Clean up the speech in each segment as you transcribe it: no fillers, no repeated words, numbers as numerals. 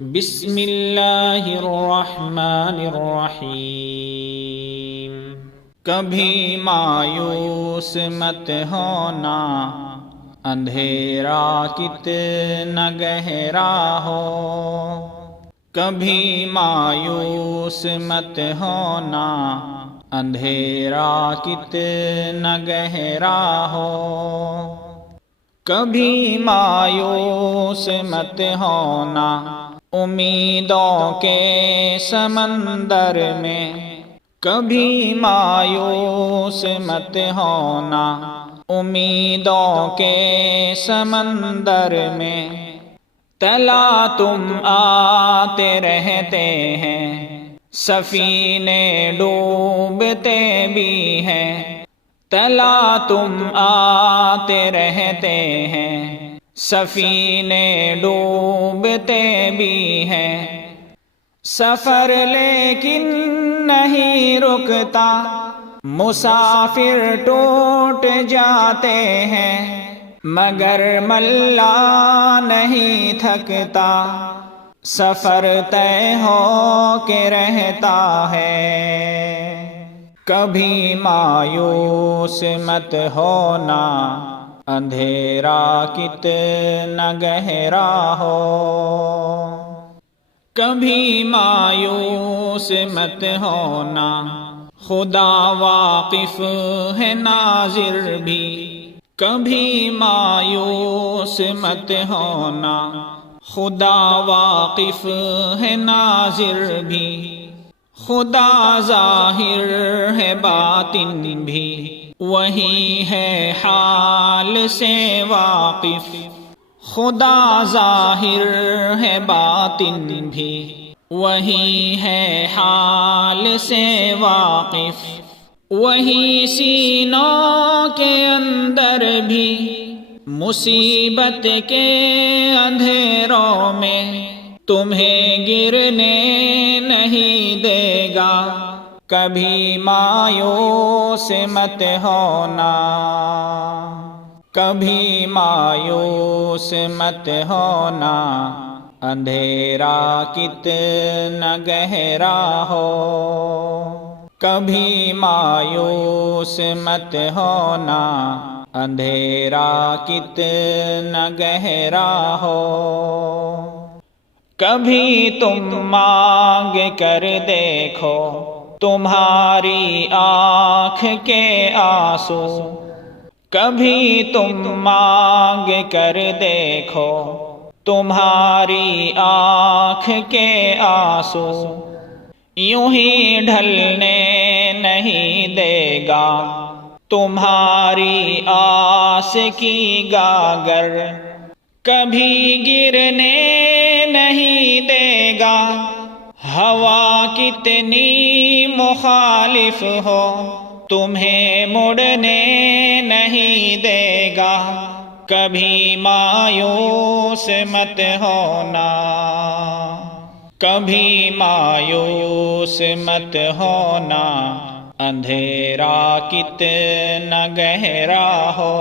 بسم اللہ الرحمن الرحیم۔ کبھی مایوس مت ہونا، اندھیرا کتنا گہرا ہو۔ کبھی مایوس مت ہونا، اندھیرا کتنا گہرا ہو۔ کبھی مایوس مت ہونا، امیدوں کے سمندر میں۔ کبھی مایوس مت ہونا، امیدوں کے سمندر میں۔ تلا تم آتے رہتے ہیں، سفینے ڈوبتے بھی ہیں۔ تلا تم آتے رہتے ہیں، سفینے ڈوبتے بھی ہیں۔ سفر لیکن نہیں رکتا، مسافر ٹوٹ جاتے ہیں۔ مگر ملا نہیں تھکتا، سفر طے ہو کے رہتا ہے۔ کبھی مایوس مت ہونا، اندھیرا کتنا گہرا ہو۔ کبھی مایوس مت ہونا، خدا واقف ہے ناظر بھی۔ کبھی مایوس مت ہونا، خدا واقف ہے ناظر بھی۔ خدا ظاہر ہے باطن بھی، وہی ہے حال سے واقف۔ خدا ظاہر ہے باطن بھی، وہی ہے حال سے واقف۔ وہی سینوں کے اندر بھی، مصیبت کے اندھیروں میں تمہیں گرنے نہیں دے گا۔ کبھی مایوس مت ہونا، کبھی مایوس مت ہونا، اندھیرا کتنا گہرا ہو۔ کبھی مایوس مت ہونا، اندھیرا کتنا گہرا ہو۔ کبھی تم مانگ کر دیکھو تمہاری آنکھ کے آنسو۔ کبھی تم مانگ کر دیکھو تمہاری آنکھ کے آنسو۔ یوں ہی ڈھلنے نہیں دے گا تمہاری آس کی گاگر۔ کبھی گرنے نہیں دے گا، ہوا کتنی مخالف ہو تمہیں مڑنے نہیں دے گا۔ کبھی مایوس مت ہونا، کبھی مایوس مت ہونا، اندھیرا کتنا گہرا ہو۔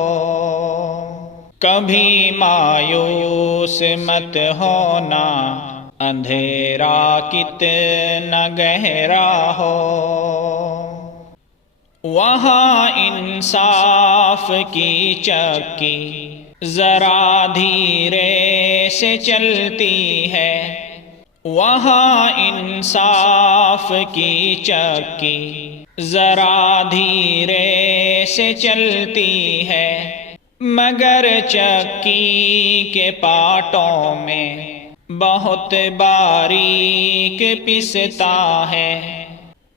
کبھی مایوس مت ہونا، اندھیرا کتنا گہرا ہو۔ وہاں انصاف کی چکی ذرا دھیرے سے چلتی ہے۔ وہاں انصاف کی چکی ذرا دھیرے سے چلتی ہے۔ مگر چکی کے پاٹوں میں بہت باریک پستا ہے۔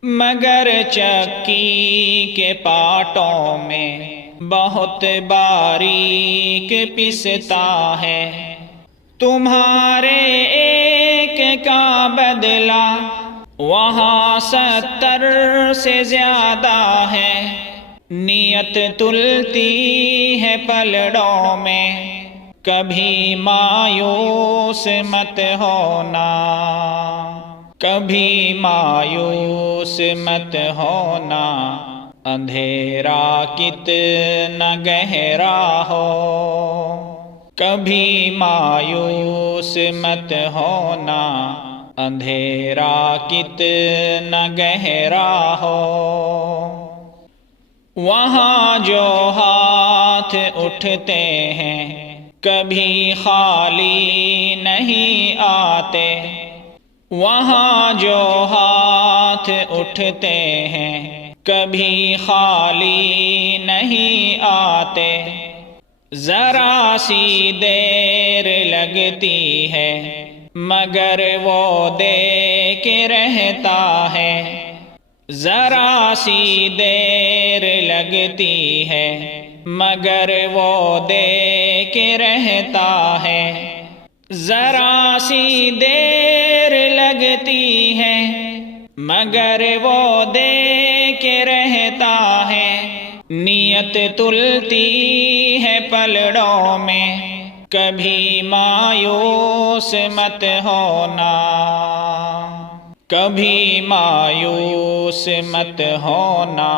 مگر چکی کے پاٹوں میں بہت باریک پستا ہے۔ تمہارے ایک کا بدلہ وہاں 70 سے زیادہ ہے۔ نیت تلتی ہے پلڑوں میں، کبھی مایوس مت ہونا، کبھی مایوس مت ہونا، اندھیرا کتنا گہرا ہو۔ کبھی مایوس مت ہونا، اندھیرا کتنا گہرا ہو، وہاں جو ہاتھ اٹھتے ہیں کبھی خالی نہیں آتے، وہاں جو ہاتھ اٹھتے ہیں کبھی خالی نہیں آتے، ذرا سی دیر لگتی ہے مگر وہ دے کے رہتا ہے، ذرا سی دیر لگتی ہے مگر وہ دے کے رہتا ہے، ذرا سی دیر لگتی ہے مگر وہ دے کے رہتا ہے، نیت تلتی ہے پلڑوں میں کبھی مایوس مت ہونا، کبھی مایوس مت ہونا،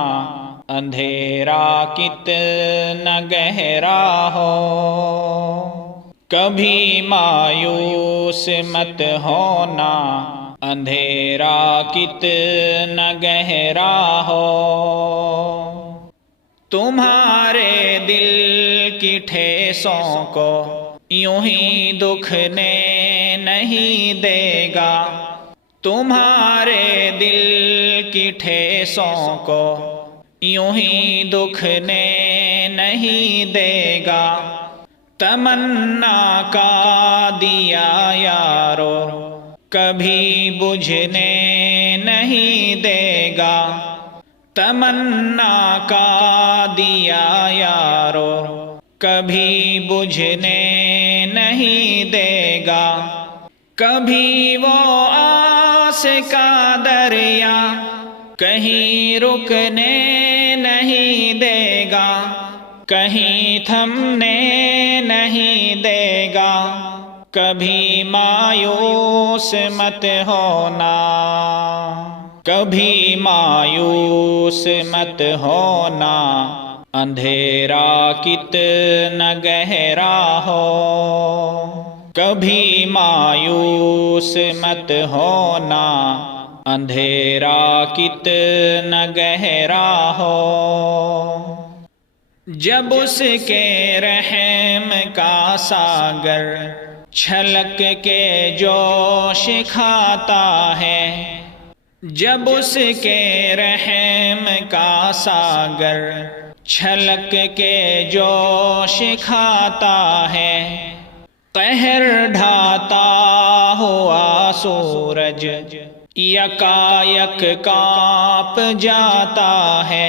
اندھیرا کتنا گہرا ہو، کبھی مایوس مت ہونا، اندھیرا کتنا گہرا ہو، تمہارے دل کی ٹھیسوں کو یوں ہی دکھنے نہیں دے گا، تمہارے دل کی ٹھیسوں کو یوں ہی دکھنے نہیں دے گا، تمنا کا دیا یارو کبھی بجھنے نہیں دے گا، تمنا کا دیا یارو کبھی بجھنے نہیں دے گا، کبھی وہ آس کا دریا کہیں رکنے نہیں دے گا، کہیں تھمنے نہیں دے گا، کبھی مایوس مت ہونا، کبھی مایوس مت ہونا، اندھیرا کتنا گہرا ہو، کبھی مایوس مت ہونا، اندھیرا کتنا گہرا ہو، جب اس کے رحم کا ساگر چھلک کے جوش کھاتا ہے، جب اس کے رحم کا ساگر چھلک کے جوش کھاتا ہے، قہر ڈھاتا ہوا سورج یکایک کانپ جاتا ہے،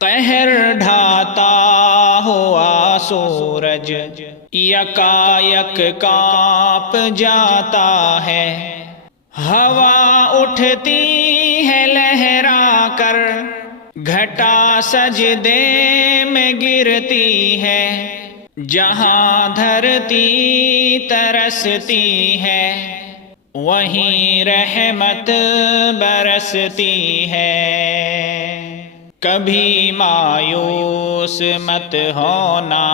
قہر ڈھاتا ہوا سورج یکایک کانپ جاتا ہے، ہوا اٹھتی ہے لہرا کر گھٹا سجدے میں گرتی ہے، جہاں دھرتی ترستی ہے وہیں رحمت برستی ہے، کبھی مایوس مت ہونا،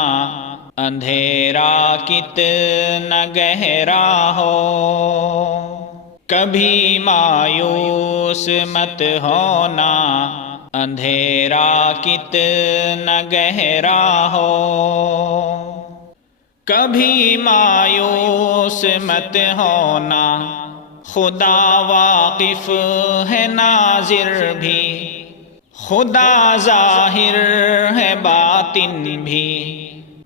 اندھیرا کتنا گہرا ہو، کبھی مایوس مت ہونا، اندھیرا کتنا گہرا ہو، کبھی مایوس مت ہونا، خدا واقف ہے ناظر بھی، خدا ظاہر ہے باطن بھی،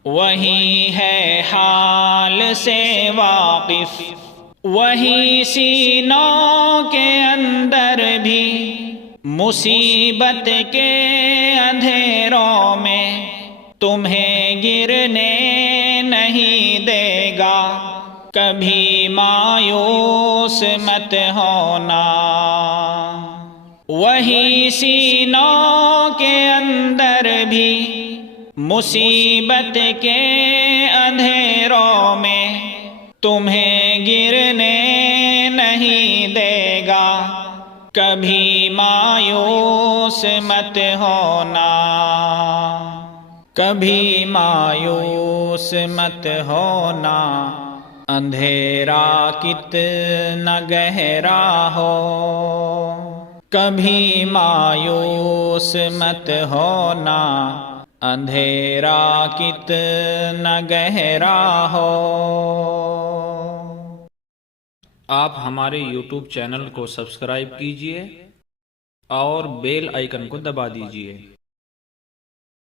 وہی ہے حال سے واقف، وہی سینوں کے اندر بھی، مصیبت کے اندھیروں میں تمہیں گرنے نہیں دے گا، کبھی مایوس مت ہونا، وہی سینوں کے اندر بھی مصیبت کے اندھیروں میں تمہیں گرنے نہیں دے گا، کبھی مایوس مت ہونا، کبھی مایوس مایوس مت ہونا اندھیرا کتنا گہرا ہو کبھی مایوس مت ہونا اندھیرا کتنا گہرا ہو۔ آپ ہمارے یوٹیوب چینل کو سبسکرائب کیجئے اور بیل آئیکن کو دبا دیجئے۔